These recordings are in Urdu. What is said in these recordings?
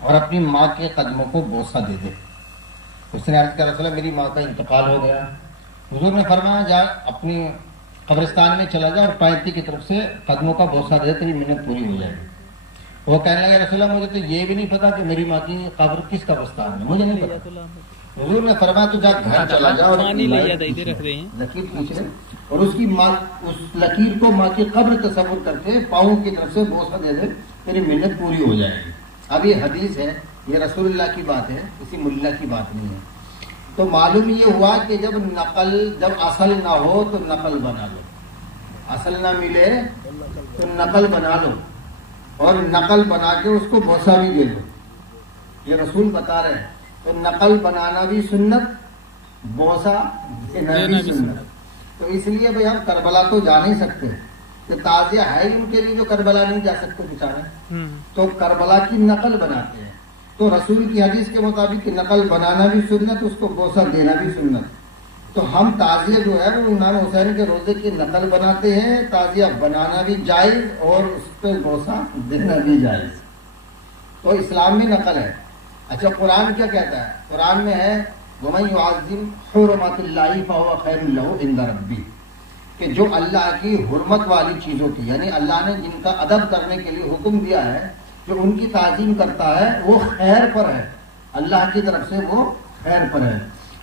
اور اپنی ماں کے قدموں کو بوسہ دے دے. اس نے عرض کیا رسول اللہ میری ماں کا انتقال ہو گیا. حضور نے فرمایا جا اپنی قبرستان میں چلا جا اور پائتی کی طرف سے قدموں کا بوسہ دے, تیری منت پوری ہو جائے گی. وہ کہنے لگا رسول اللہ مجھے تو یہ بھی نہیں پتا کہ میری ماں کی قبر کس قبرستان میں, مجھے نہیں پتا. حضور نے فرمایا تو جا گھر چلا جا اور لکیر کھینچ لے اور اس کی ماں اس لکیر کو ماں کی قبر تصور کر کے پاؤں کی طرف سے بوسہ دے دے, تیری منت پوری ہو جائے گی. اب یہ حدیث ہے, یہ رسول اللہ کی بات ہے, کسی ملا کی بات نہیں ہے. تو معلوم یہ ہوا کہ جب اصل نہ ہو تو نقل بنا لو, اصل نہ ملے تو نقل بنا لو, اور نقل بنا کے اس کو بوسہ بھی دے دو. یہ رسول بتا رہے ہیں. تو نقل بنانا بھی سنت, بوسہ دینا بھی سنت. تو اس لیے بھائی ہم کربلا تو جا نہیں سکتے کہ تعزیہ ہے ان کے لیے جو کربلا نہیں جا سکتے بیچارے, تو کربلا کی نقل بناتے ہیں. تو رسول کی حدیث کے مطابق نقل بنانا بھی سنت, اس کو بوسہ دینا بھی سنت. تو ہم تعزیہ جو ہے وہ امام حسین کے روزے کی نقل بناتے ہیں. تعزیہ بنانا بھی جائز اور اس پہ بوسہ دینا بھی جائز. تو اسلام میں نقل ہے. اچھا قرآن کیا کہتا ہے؟ قرآن میں ہے وَمَن يُعَظِّمْ حُرُمَاتِ اللَّهِ فَهُوَ خَيْرٌ لَهُ عِندَ رَبِّهِ, کہ جو اللہ کی حرمت والی چیزوں کی, یعنی اللہ نے جن کا ادب کرنے کے لیے حکم دیا ہے, جو ان کی تعظیم کرتا ہے وہ خیر پر ہے, اللہ کی طرف سے وہ خیر پر ہے.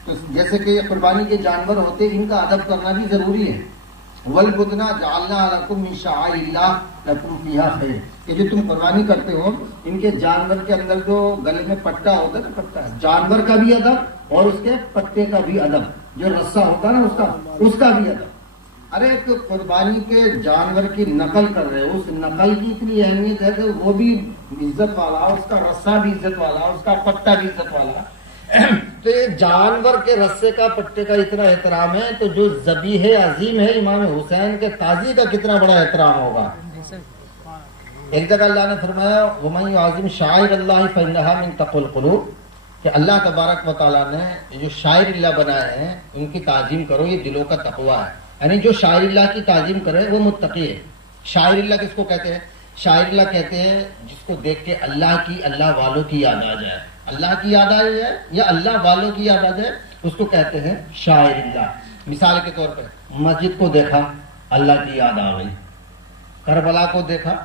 تو جیسے کہ یہ قربانی کے جانور ہوتے ان کا ادب کرنا بھی ضروری ہے. وَالْبُدْنَ جَعَلْنَا لَكُم مِّن شَعَائِرِ اللَّهِ لَكُمْ فِيهَا خَيْرٌ, کہ جو تم قربانی کرتے ہو ان کے جانور کے اندر جو گلے میں پٹا ہوتا ہے نا, پٹا جانور کا بھی ادب اور اس کے پٹے کا بھی ادب, جو رسہ ہوتا ہے نا اس کا بھی ادب. ارے تو قربانی کے جانور کی نقل کر رہے ہو, اس نقل کی اتنی اہمیت ہے کہ وہ بھی عزت والا, اس کا رسہ بھی عزت والا, اس کا پٹا بھی عزت والا. تو یہ جانور کے رسے کا پٹے کا اتنا احترام ہے, تو جو ذبیح عظیم ہے امام حسین کے تازی کا کتنا بڑا احترام ہوگا. ایک جگہ اللہ نے فرمایا وَمَن يُعَظِّمْ شَعَائِرَ اللَّهِ فَإِنَّهَا مِن تَقْوَى الْقُلُوبِ, کہ اللہ تبارک و تعالیٰ نے جو شاعر اللہ بنائے ہیں ان کی تعظیم کرو, یہ دلوں کا تقویٰ ہے. یعنی جو شاعر اللہ کی تعظیم کرے وہ متقی ہے. شاعر اللہ کس کو کہتے ہیں؟ شاعر اللہ کہتے ہیں جس کو دیکھ کے اللہ والوں کی یاد آ جائے. اللہ کی یاد آ جائے یا اللہ والوں کی یاد آ جائے, اس کو کہتے ہیں شاعر اللہ. مثال کے طور پر مسجد کو دیکھا اللہ کی یاد آ گئی, کربلا کو دیکھا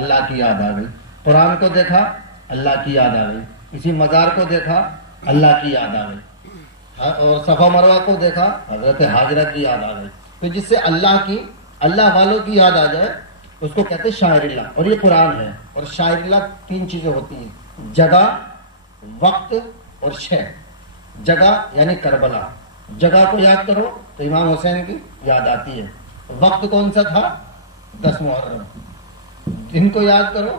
اللہ کی یاد آ گئی, قرآن کو دیکھا اللہ کی یاد آ گئی, کسی مزار کو دیکھا اللہ کی یاد آ گئی, اور صفا مروہ کو دیکھا حضرت حاجرہ کی یاد آ گئی. تو جس سے اللہ والوں کی یاد آ جائے اس کو کہتے ہیں شاعر اللہ. اور یہ قرآن ہے. اور شاعر اللہ تین چیزیں ہوتی ہیں, جگہ, وقت اور شے. جگہ یعنی کربلا, جگہ کو یاد کرو تو امام حسین کی یاد آتی ہے. وقت کون سا تھا؟ 10 محرم. دن کو یاد کرو,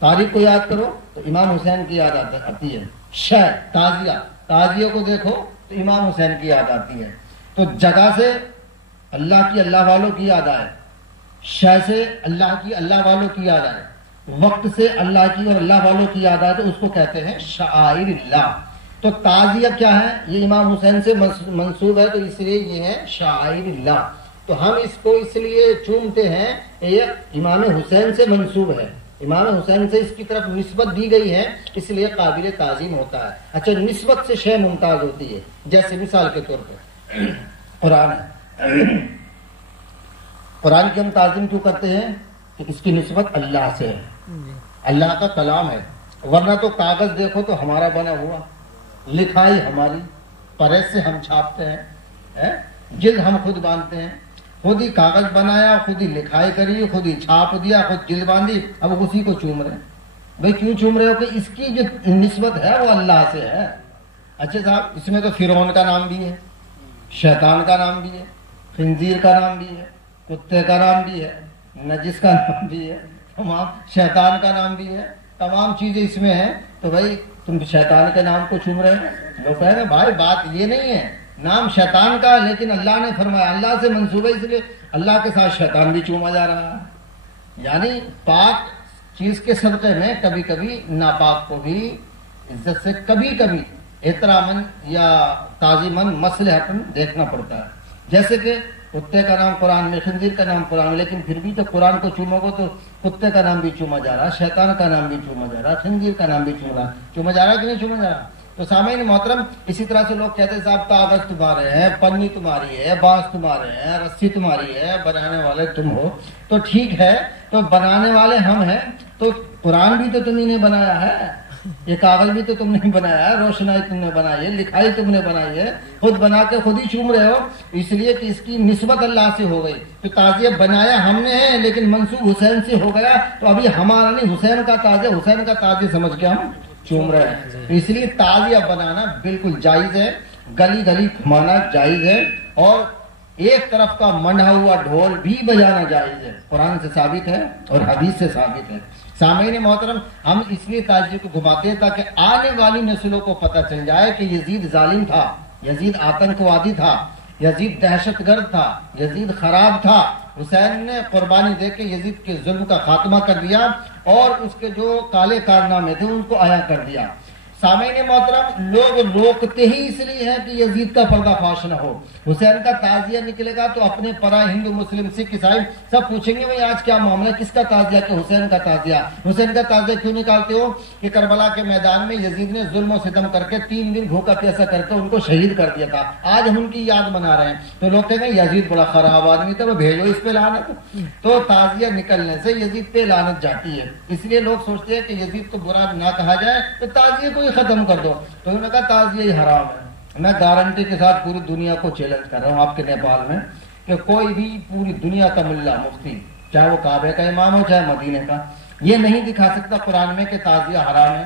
تاریخ کو یاد کرو تو امام حسین کی یاد آتی ہے. شے تعزیہ کو دیکھو تو امام حسین کی یاد آتی ہے. تو جگہ سے اللہ والوں کی یاد آئے, شے سے اللہ والوں کی یاد آئے, وقت سے اللہ کی اور اللہ والوں کی یاد آئے, تو اس کو کہتے ہیں شعائر اللہ. تو تعزیہ کیا ہے؟ یہ امام حسین سے منسوب ہے, تو اس لیے یہ ہے شعائر اللہ. تو ہم اس کو اس لیے چومتے ہیں کہ یہ امام حسین سے منسوب ہے, امام حسین سے اس کی طرف نسبت دی گئی ہے, اس لیے قابل تعظیم ہوتا ہے. اچھا, نسبت سے شے ممتاز ہوتی ہے. جیسے مثال کے طور پر قرآن ہے, قرآن کی ہم تعظیم کیوں کرتے ہیں؟ کہ اس کی نسبت اللہ سے ہے, اللہ کا کلام ہے. ورنہ تو کاغذ دیکھو تو ہمارا بنا ہوا, لکھائی ہماری, پریس سے ہم چھاپتے ہیں, جلد ہم خود باندھتے ہیں, خود ہی کاغذ بنایا, خود ہی لکھائی کری, خود ہی چھاپ دیا, خود جلد باندھی, اب اسی کو چوم رہے ہیں. بھائی کیوں چوم رہے ہو؟ کہ اس کی جو نسبت ہے وہ اللہ سے ہے. اچھا صاحب, اس میں تو فرعون کا نام بھی ہے, شیطان کا نام بھی ہے, خنزیر کا نام بھی ہے, کتے کا نام بھی ہے, نجس کا نام بھی ہے, تمام شیطان کا نام بھی ہے, تمام چیزیں اس میں ہیں. تو بھائی تم شیطان کے نام کو چوم رہے ہیں. لوگ کہہ رہے ہیں بھائی بات یہ نہیں ہے, نام شیطان کا, لیکن اللہ نے فرمایا اللہ سے منسوب ہے, اس لیے اللہ کے ساتھ شیطان بھی چوما جا رہا ہے. یعنی پاک چیز کے صدقے میں کبھی کبھی ناپاک کو بھی عزت سے کبھی کبھی احترامن یا تعظیمن مصلحتن دیکھنا پڑتا ہے. جیسے کہ کتے کا نام قرآن میں، خنزیر کا نام قرآن میں، لیکن پھر بھی جب قرآن کو چومو گے تو کتے کا نام بھی چوما جا رہا، شیطان کا نام بھی چوما جا رہا، خنزیر کا نام بھی چوما جا رہا کہ نہیں چوما جا رہا؟ تو سامعین محترم، اسی طرح سے لوگ کہتے ہیں صاحب کاغذ تمہارے ہیں، پنی تمہاری ہے، بانس تمہارے ہیں، رسی تمہاری ہے، بنانے والے تم ہو، تو ٹھیک ہے، تو بنانے والے ہم ہیں، تو قرآن بھی تو تمہیں نے بنایا ہے، یہ کاغذ بھی تو تم نے بنایا ہے، روشنائی تم نے بنائی ہے، لکھائی تم نے بنائی ہے، خود بنا کے خود ہی چوم رہے ہو، اس لیے کہ اس کی نسبت اللہ سے ہو گئی۔ تو تعزیہ بنایا ہم نے ہے لیکن منسوب حسین سے ہو گیا، تو ابھی ہمارا نہیں، حسین کا تعزیہ، حسین کا تعزیہ سمجھ کے ہم چوم رہے ہیں۔ اس لیے تعزیہ بنانا بالکل جائز ہے، گلی گلی گھمانا جائز ہے، اور ایک طرف کا منڈا ہوا ڈھول بھی بجانا جائز ہے، قرآن سے ثابت ہے اور حدیث سے ثابت ہے۔ سامعین محترم، ہم اس لیے تعزیے کو گھماتے ہیں تاکہ آنے والی نسلوں کو پتہ چل جائے کہ یزید ظالم تھا، یزید آتنکوادی تھا، یزید دہشت گرد تھا، یزید خراب تھا۔ حسین نے قربانی دے کے یزید کے ظلم کا خاتمہ کر دیا اور اس کے جو کالے کارنامے تھے ان کو عیاں کر دیا۔ سامعین محترم، لوگ روکتے ہی اس لیے ہیں کہ یزید کا پردہ فاش نہ ہو۔ حسین کا تعزیہ نکلے گا تو اپنے پرائے ہندو مسلم سکھ عیسائی سب پوچھیں گے بھائی آج کیا معاملہ، کس کا تعزیہ؟ کہ حسین کا تعزیہ۔ حسین کا تعزیہ کیوں نکالتے ہو؟ کہ کربلا کے میدان میں یزید نے ظلم و ستم کر کے 3 دن بھوکا پیاسا کر کے ان کو شہید کر دیا تھا، آج ہم ان کی یاد منا رہے ہیں۔ تو لوگ کہیں گے یزید بڑا خراب آدمی تھا، وہ بھیجو اس پہ لعنت۔ تو تعزیہ نکلنے سے یزید پہ لعنت جاتی ہے، اس لیے لوگ سوچتے ہیں کہ یزید کو برا نہ کہا جائے تو تعزیہ کو ہی ختم کر دو۔ تو انہوں نے کہا تعزیہ ہی حرام ہے۔ میں گارنٹی کے ساتھ پوری دنیا کو چیلنج کر رہا ہوں آپ کے نیپال میں کہ کوئی بھی پوری دنیا کا ملا مفتی، چاہے وہ کعبے کا امام ہو چاہے مدینے کا، یہ نہیں دکھا سکتا قرآن میں کہ تعزیہ حرام ہے۔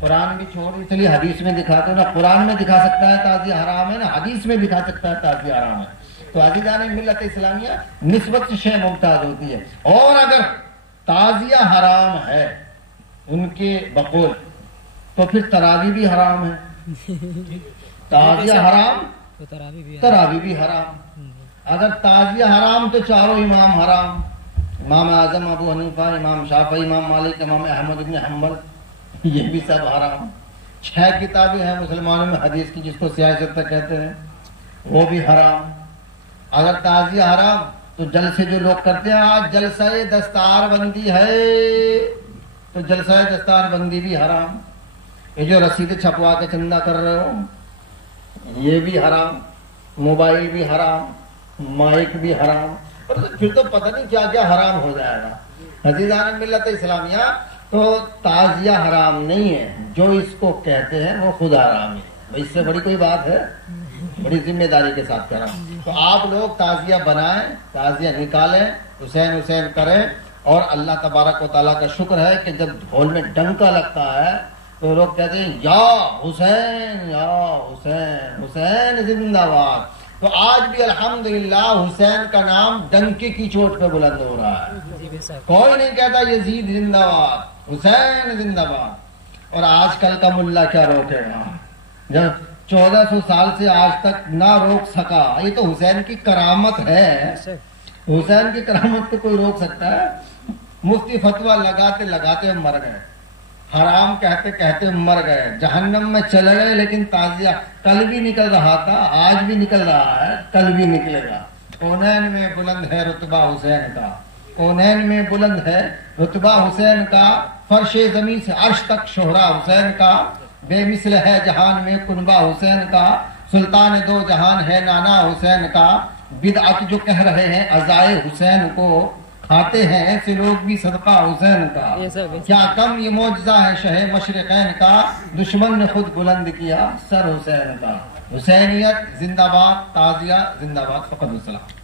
قرآن بھی چھوڑ چلیے حدیث میں دکھاتے ہو نا، قرآن میں دکھا سکتا ہے تعزیہ حرام ہے نا، حدیث میں دکھا سکتا ہے تعزیہ حرام ہے۔ تو عزیزان ملت اسلامیہ، نسبت سے شے ممتاز ہوتی ہے، اور اگر تعزیہ حرام ہے ان کے بقول تو پھر تراویح بھی حرام ہے۔ تعزیہ حرام تراویح بھی حرام۔ اگر تعزیہ حرام تو چاروں امام حرام، امام اعظم ابو حنیفہ، امام شافعی، امام مالک، امام احمد بن حنبل، یہ بھی سب حرام۔ 6 کتابیں ہیں مسلمانوں میں حدیث کی جس کو سیاست کہتے ہیں، وہ بھی حرام۔ اگر تعزیہ حرام تو جلسے جو لوگ کرتے ہیں، آج جلسہ دستار بندی ہے تو جلسہ دستار بندی بھی حرام۔ یہ جو رسیدیں چھپوا کے چندہ کر رہے ہو یہ بھی حرام، موبائل بھی حرام، مائک بھی حرام، پھر تو پتہ نہیں کیا کیا حرام ہو جائے گا۔ عزیزان ملت اسلامیہ، تو تعزیہ حرام نہیں ہے، جو اس کو کہتے ہیں وہ خود حرام ہے۔ اس سے بڑی کوئی بات ہے؟ بڑی ذمہ داری کے ساتھ کہہ رہا ہوں۔ تو آپ لوگ تعزیہ بنائیں، تعزیہ نکالیں، حسین حسین کریں، اور اللہ تبارک و تعالیٰ کا شکر ہے کہ جب ڈھول میں ڈنکا لگتا ہے تو لوگ کہتے ہیں یا حسین یا حسین، حسین زندہ باد۔ تو آج بھی الحمدللہ حسین کا نام ڈنکے کی چوٹ پہ بلند ہو رہا ہے، کوئی نہیں کہتا یزید زندہ باد، حسین زندہ باد۔ اور آج کل کا ملا کیا روکے گا؟ جب 1400 سال سے آج تک نہ روک سکا، یہ تو حسین کی کرامت ہے، حسین کی کرامت کو کوئی روک سکتا ہے؟ مفتی فتویٰ لگاتے لگاتے مر گئے، حرام کہتے کہتے مر گئے، جہنم میں چلے گئے، لیکن تعزیہ کل بھی نکل رہا تھا، آج بھی نکل رہا ہے، کل بھی نکلے گا۔ کونین میں بلند ہے رتبہ حسین کا، کونین میں بلند ہے رتبہ حسین کا، فرش زمین سے عرش تک شہرا حسین کا، بے مثل ہے جہان میں کنبہ حسین کا، سلطان دو جہان ہے نانا حسین کا۔ بدعت جو کہہ رہے ہیں عزائے حسین کو، کھاتے ہیں ایسے لوگ بھی صدقہ حسین کا، کیا کم یہ معجزہ ہے شہ مشرقین کا، دشمن نے خود بلند کیا سر حسین کا۔ حسینیت زندہ باد، تعزیہ زندہ باد، فقط السلام۔